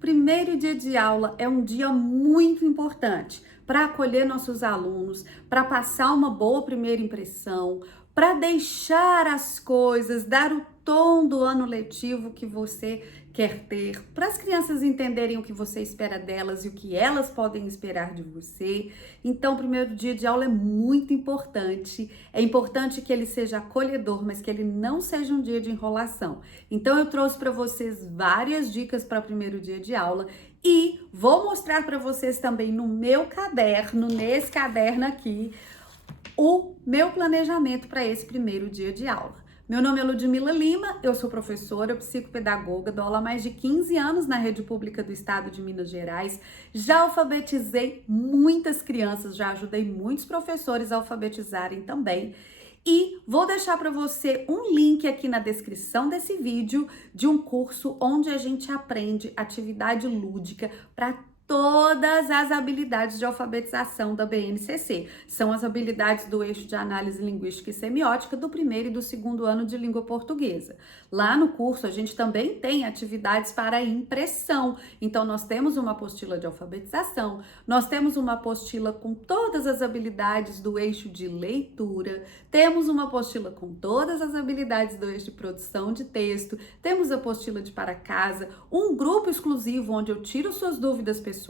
Primeiro dia de aula é um dia muito importante para acolher nossos alunos, para passar uma boa primeira impressão, para deixar as coisas, dar o tom do ano letivo que você quer ter, para as crianças entenderem o que você espera delas e o que elas podem esperar de você. Então, o primeiro dia de aula é muito importante. É importante que ele seja acolhedor, mas que ele não seja um dia de enrolação. Então, eu trouxe para vocês várias dicas para o primeiro dia de aula e vou mostrar para vocês também no meu caderno, nesse caderno aqui, o meu planejamento para esse primeiro dia de aula. Meu nome é Ludmila Lima, eu sou professora, psicopedagoga, dou aula há mais de 15 anos na rede pública do estado de Minas Gerais. Já alfabetizei muitas crianças, já ajudei muitos professores a alfabetizarem também. E vou deixar para você um link aqui na descrição desse vídeo de um curso onde a gente aprende atividade lúdica para todas as habilidades de alfabetização da BNCC. São as habilidades do eixo de análise linguística e semiótica do primeiro e do segundo ano de língua portuguesa. Lá no curso a gente também tem atividades para impressão. Então nós temos uma apostila de alfabetização, nós temos uma apostila com todas as habilidades do eixo de leitura, temos uma apostila com todas as habilidades do eixo de produção de texto, temos a apostila de para casa, um grupo exclusivo onde eu tiro suas dúvidas pessoalmente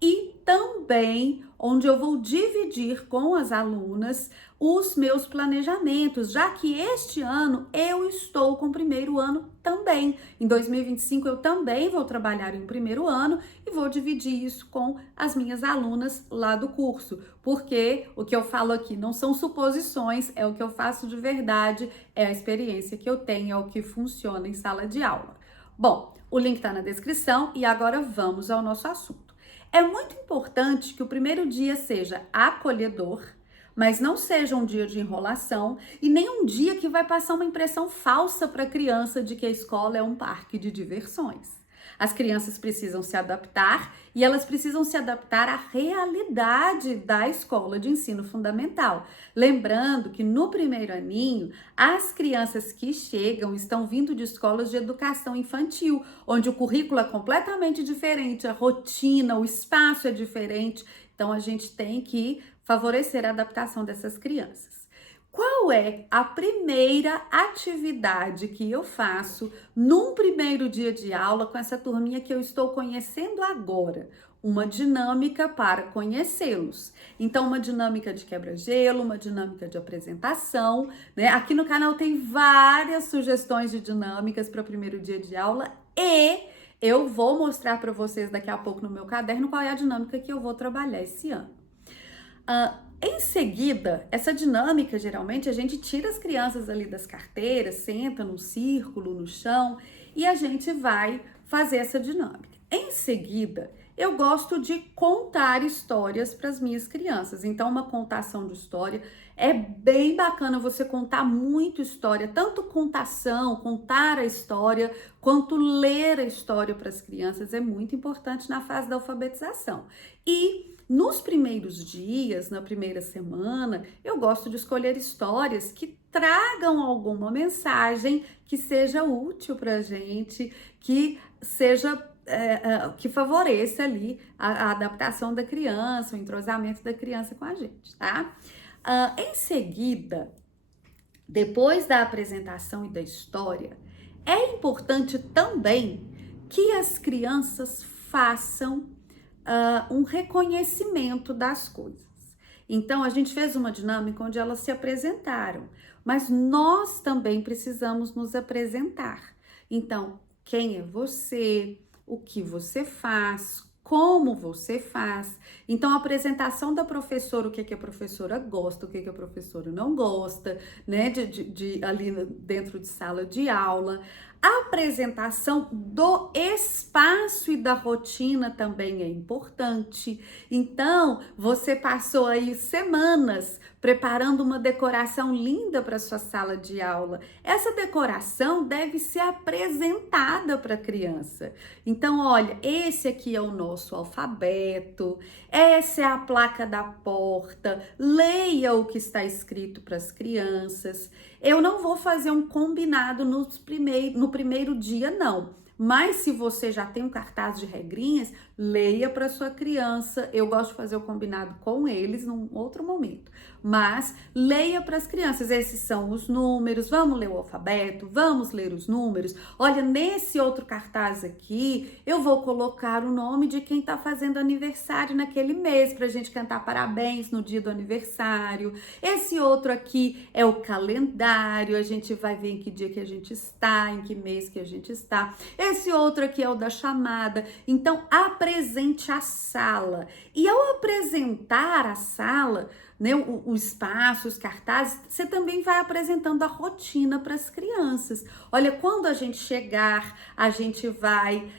e também onde eu vou dividir com as alunas os meus planejamentos, já que este ano eu estou com o primeiro ano também. Em 2025 eu também vou trabalhar em um primeiro ano e vou dividir isso com as minhas alunas lá do curso, porque o que eu falo aqui não são suposições, é o que eu faço de verdade, é a experiência que eu tenho, é o que funciona em sala de aula. Bom, o link está na descrição e agora vamos ao nosso assunto. É muito importante que o primeiro dia seja acolhedor, mas não seja um dia de enrolação e nem um dia que vai passar uma impressão falsa para a criança de que a escola é um parque de diversões. As crianças precisam se adaptar e elas precisam se adaptar à realidade da escola de ensino fundamental. Lembrando que no primeiro aninho, as crianças que chegam estão vindo de escolas de educação infantil, onde o currículo é completamente diferente, a rotina, o espaço é diferente. Então a gente tem que favorecer a adaptação dessas crianças. Qual é a primeira atividade que eu faço num primeiro dia de aula com essa turminha que eu estou conhecendo agora? Uma dinâmica para conhecê-los. Então, uma dinâmica de quebra-gelo, uma dinâmica de apresentação, né? Aqui no canal tem várias sugestões de dinâmicas para o primeiro dia de aula e eu vou mostrar para vocês daqui a pouco no meu caderno qual é a dinâmica que eu vou trabalhar esse ano. Em seguida, essa dinâmica, geralmente, a gente tira as crianças ali das carteiras, senta num círculo, no chão, e a gente vai fazer essa dinâmica. Em seguida, eu gosto de contar histórias para as minhas crianças. Então, uma contação de história é bem bacana você contar muito história, tanto contação, contar a história, quanto ler a história para as crianças é muito importante na fase da alfabetização. E nos primeiros dias, na primeira semana, eu gosto de escolher histórias que tragam alguma mensagem que seja útil para a gente, que seja que favoreça ali a adaptação da criança, o entrosamento da criança com a gente, tá? Em seguida, depois da apresentação e da história, é importante também que as crianças façam um reconhecimento das coisas. Então, a gente fez uma dinâmica onde elas se apresentaram, mas nós também precisamos nos apresentar. Então, quem é você? O que você faz? Como você faz? Então, a apresentação da professora, o que a professora gosta, o que a professora não gosta, né? Ali dentro de sala de aula. A apresentação do espaço e da rotina também é importante. Então, você passou aí semanas preparando uma decoração linda para sua sala de aula. Essa decoração deve ser apresentada para a criança. Então, olha, esse aqui é o nosso alfabeto, essa é a placa da porta, leia o que está escrito para as crianças. Eu não vou fazer um combinado no primeiro dia, não. Mas se você já tem um cartaz de regrinhas, leia para sua criança. Eu gosto de fazer o combinado com eles num outro momento. Mas leia para as crianças. Esses são os números. Vamos ler o alfabeto, vamos ler os números. Olha, nesse outro cartaz aqui, eu vou colocar o nome de quem está fazendo aniversário naquele mês para a gente cantar parabéns no dia do aniversário. Esse outro aqui é o calendário. A gente vai ver em que dia que a gente está, em que mês que a gente está. Esse outro aqui é o da chamada. Então, apresente a sala. E ao apresentar a sala, né, o espaço, os cartazes, você também vai apresentando a rotina para as crianças. Olha, quando a gente chegar, a gente vai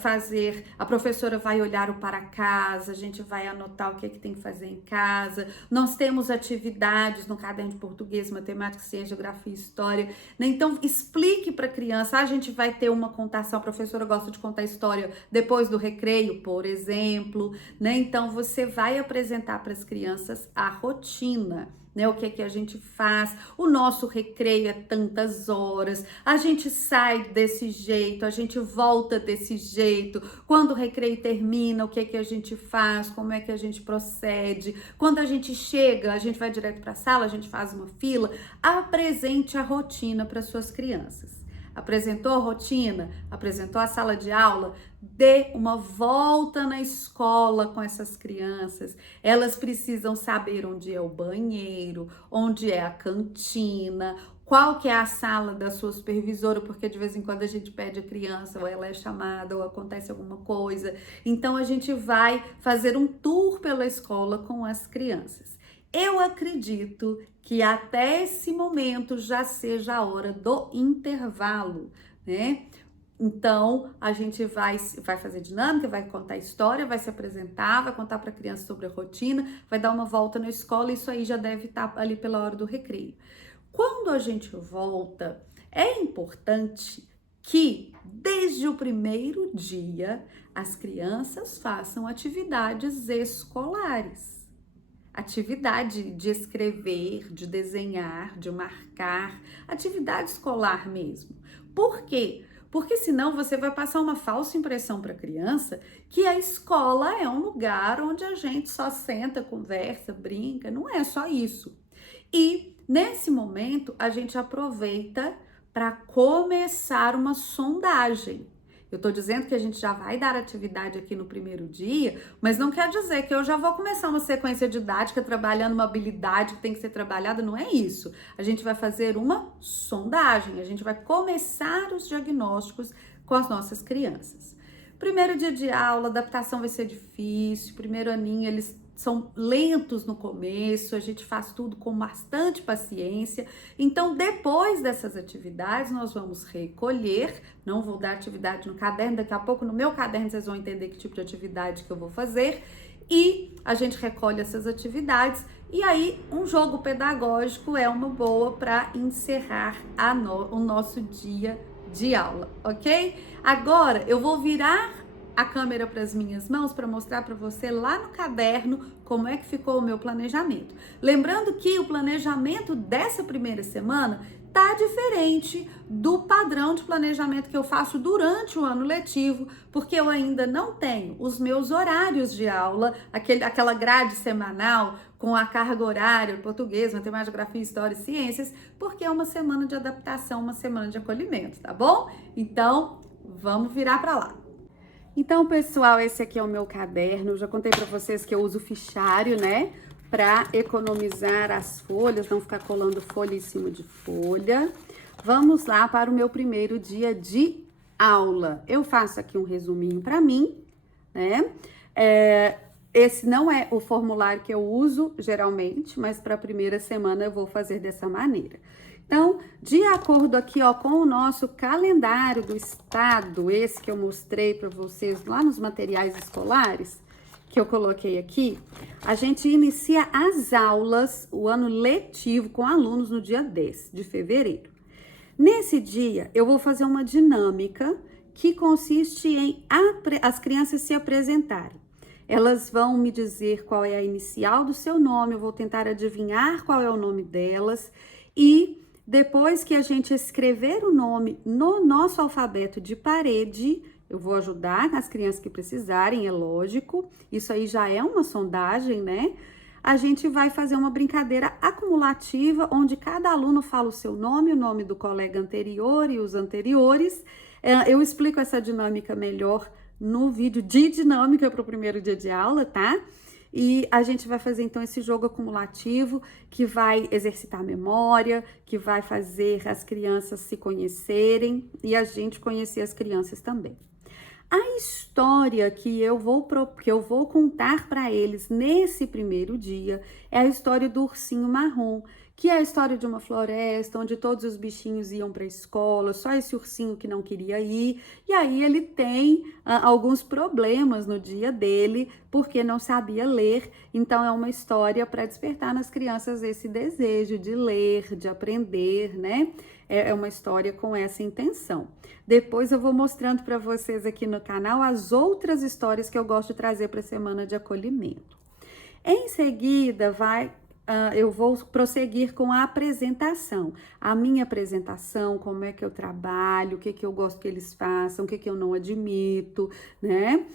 fazer, a professora vai olhar o para casa, a gente vai anotar o que é que tem que fazer em casa. Nós temos atividades no caderno de português, matemática, ciência, geografia e história, né? Então, explique para a criança, a gente vai ter uma contação, a professora gosta de contar história depois do recreio, por exemplo, né? Então, você vai apresentar para as crianças a rotina, né? O que é que a gente faz? O nosso recreio é tantas horas, a gente sai desse jeito, a gente volta desse jeito. Quando o recreio termina, o que é que a gente faz? Como é que a gente procede? Quando a gente chega, a gente vai direto para a sala, a gente faz uma fila. Apresente a rotina para suas crianças. Apresentou a rotina? Apresentou a sala de aula? Dê uma volta na escola com essas crianças. Elas precisam saber onde é o banheiro, onde é a cantina, qual que é a sala da sua supervisora, porque de vez em quando a gente pede a criança, ou ela é chamada, ou acontece alguma coisa. Então a gente vai fazer um tour pela escola com as crianças. Eu acredito que até esse momento já seja a hora do intervalo, né? Então, a gente vai fazer dinâmica, vai contar história, vai se apresentar, vai contar para a criança sobre a rotina, vai dar uma volta na escola, isso aí já deve estar ali pela hora do recreio. Quando a gente volta, é importante que desde o primeiro dia as crianças façam atividades escolares. Atividade de escrever, de desenhar, de marcar, atividade escolar mesmo. Por quê? Porque senão você vai passar uma falsa impressão para a criança que a escola é um lugar onde a gente só senta, conversa, brinca. Não é só isso. E nesse momento a gente aproveita para começar uma sondagem. Eu tô dizendo que a gente já vai dar atividade aqui no primeiro dia, mas não quer dizer que eu já vou começar uma sequência didática trabalhando uma habilidade que tem que ser trabalhada, não é isso. A gente vai fazer uma sondagem, a gente vai começar os diagnósticos com as nossas crianças. Primeiro dia de aula, a adaptação vai ser difícil, primeiro aninho eles são lentos no começo, a gente faz tudo com bastante paciência. Então, depois dessas atividades, nós vamos recolher. Não vou dar atividade no caderno, daqui a pouco no meu caderno vocês vão entender que tipo de atividade que eu vou fazer. E a gente recolhe essas atividades. E aí, um jogo pedagógico é uma boa para encerrar o nosso dia de aula, ok? Agora, eu vou virar a câmera para as minhas mãos para mostrar para você lá no caderno como é que ficou o meu planejamento. Lembrando que o planejamento dessa primeira semana tá diferente do padrão de planejamento que eu faço durante o ano letivo, porque eu ainda não tenho os meus horários de aula, aquela grade semanal com a carga horária, português, matemática, geografia, história e ciências, porque é uma semana de adaptação, uma semana de acolhimento, tá bom? Então, vamos virar para lá. Então, pessoal, esse aqui é o meu caderno. Eu já contei para vocês que eu uso fichário, né? Para economizar as folhas, não ficar colando folha em cima de folha. Vamos lá para o meu primeiro dia de aula. Eu faço aqui um resuminho para mim, né? Esse não é o formulário que eu uso geralmente, mas para a primeira semana eu vou fazer dessa maneira. Então, de acordo aqui, ó, com o nosso calendário do estado, esse que eu mostrei para vocês lá nos materiais escolares, que eu coloquei aqui, a gente inicia as aulas, o ano letivo com alunos no dia 10 de fevereiro. Nesse dia, eu vou fazer uma dinâmica que consiste em as crianças se apresentarem. Elas vão me dizer qual é a inicial do seu nome, eu vou tentar adivinhar qual é o nome delas e Depois que a gente escrever o nome no nosso alfabeto de parede, eu vou ajudar as crianças que precisarem, é lógico. Isso aí já é uma sondagem, né? A gente vai fazer uma brincadeira acumulativa, onde cada aluno fala o seu nome, o nome do colega anterior e os anteriores. Eu explico essa dinâmica melhor no vídeo de dinâmica para o primeiro dia de aula, tá? E a gente vai fazer então esse jogo acumulativo que vai exercitar a memória, que vai fazer as crianças se conhecerem e a gente conhecer as crianças também. A história que eu vou contar para eles nesse primeiro dia é a história do ursinho marrom, que é a história de uma floresta onde todos os bichinhos iam para a escola, só esse ursinho que não queria ir, e aí ele tem alguns problemas no dia dele porque não sabia ler. Então é uma história para despertar nas crianças esse desejo de ler, de aprender, né? É uma história com essa intenção. Depois eu vou mostrando para vocês aqui no canal as outras histórias que eu gosto de trazer para a semana de acolhimento. Em seguida, eu vou prosseguir com a apresentação. A minha apresentação, como é que eu trabalho, o que eu gosto que eles façam, o que eu não admito, né?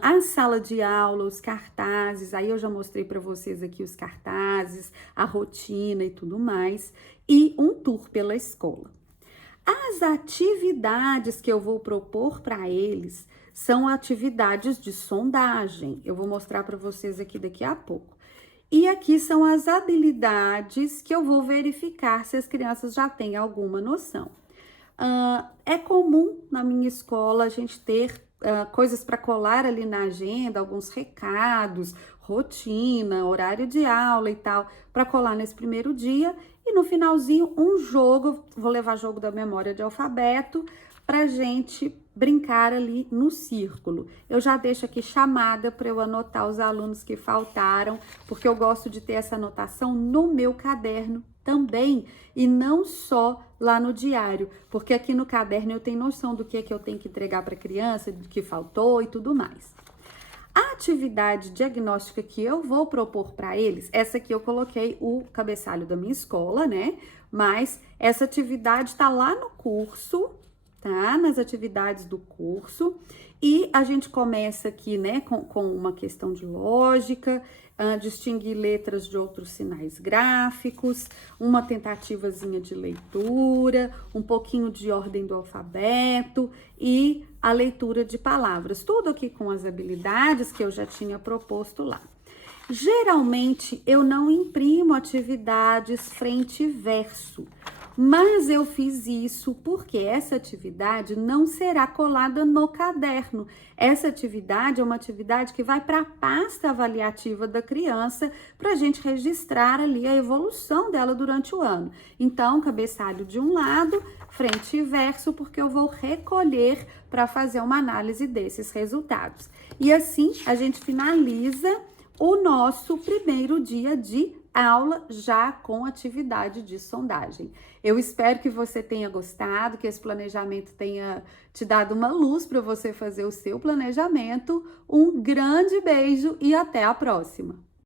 A sala de aula, os cartazes, aí eu já mostrei para vocês aqui os cartazes, a rotina e tudo mais, e um tour pela escola. As atividades que eu vou propor para eles são atividades de sondagem. Eu vou mostrar para vocês aqui daqui a pouco. E aqui são as habilidades que eu vou verificar se as crianças já têm alguma noção. É comum na minha escola a gente ter coisas para colar ali na agenda, alguns recados, rotina, horário de aula e tal, para colar nesse primeiro dia. E no finalzinho, um jogo, vou levar jogo da memória de alfabeto, pra gente brincar ali no círculo. Eu já deixo aqui chamada para eu anotar os alunos que faltaram, porque eu gosto de ter essa anotação no meu caderno também, e não só lá no diário, porque aqui no caderno eu tenho noção do que é que eu tenho que entregar para a criança, do que faltou e tudo mais. A atividade diagnóstica que eu vou propor para eles, essa aqui eu coloquei o cabeçalho da minha escola, né? Mas essa atividade está lá no curso, tá? Nas atividades do curso. E a gente começa aqui, né, com uma questão de lógica, distinguir letras de outros sinais gráficos, uma tentativazinha de leitura, um pouquinho de ordem do alfabeto e a leitura de palavras. Tudo aqui com as habilidades que eu já tinha proposto lá. Geralmente, eu não imprimo atividades frente e verso, mas eu fiz isso porque essa atividade não será colada no caderno. Essa atividade é uma atividade que vai para a pasta avaliativa da criança para a gente registrar ali a evolução dela durante o ano. Então, cabeçalho de um lado, frente e verso, porque eu vou recolher para fazer uma análise desses resultados. E assim, a gente finaliza o nosso primeiro dia de aula já com atividade de sondagem. Eu espero que você tenha gostado, que esse planejamento tenha te dado uma luz para você fazer o seu planejamento. Um grande beijo e até a próxima!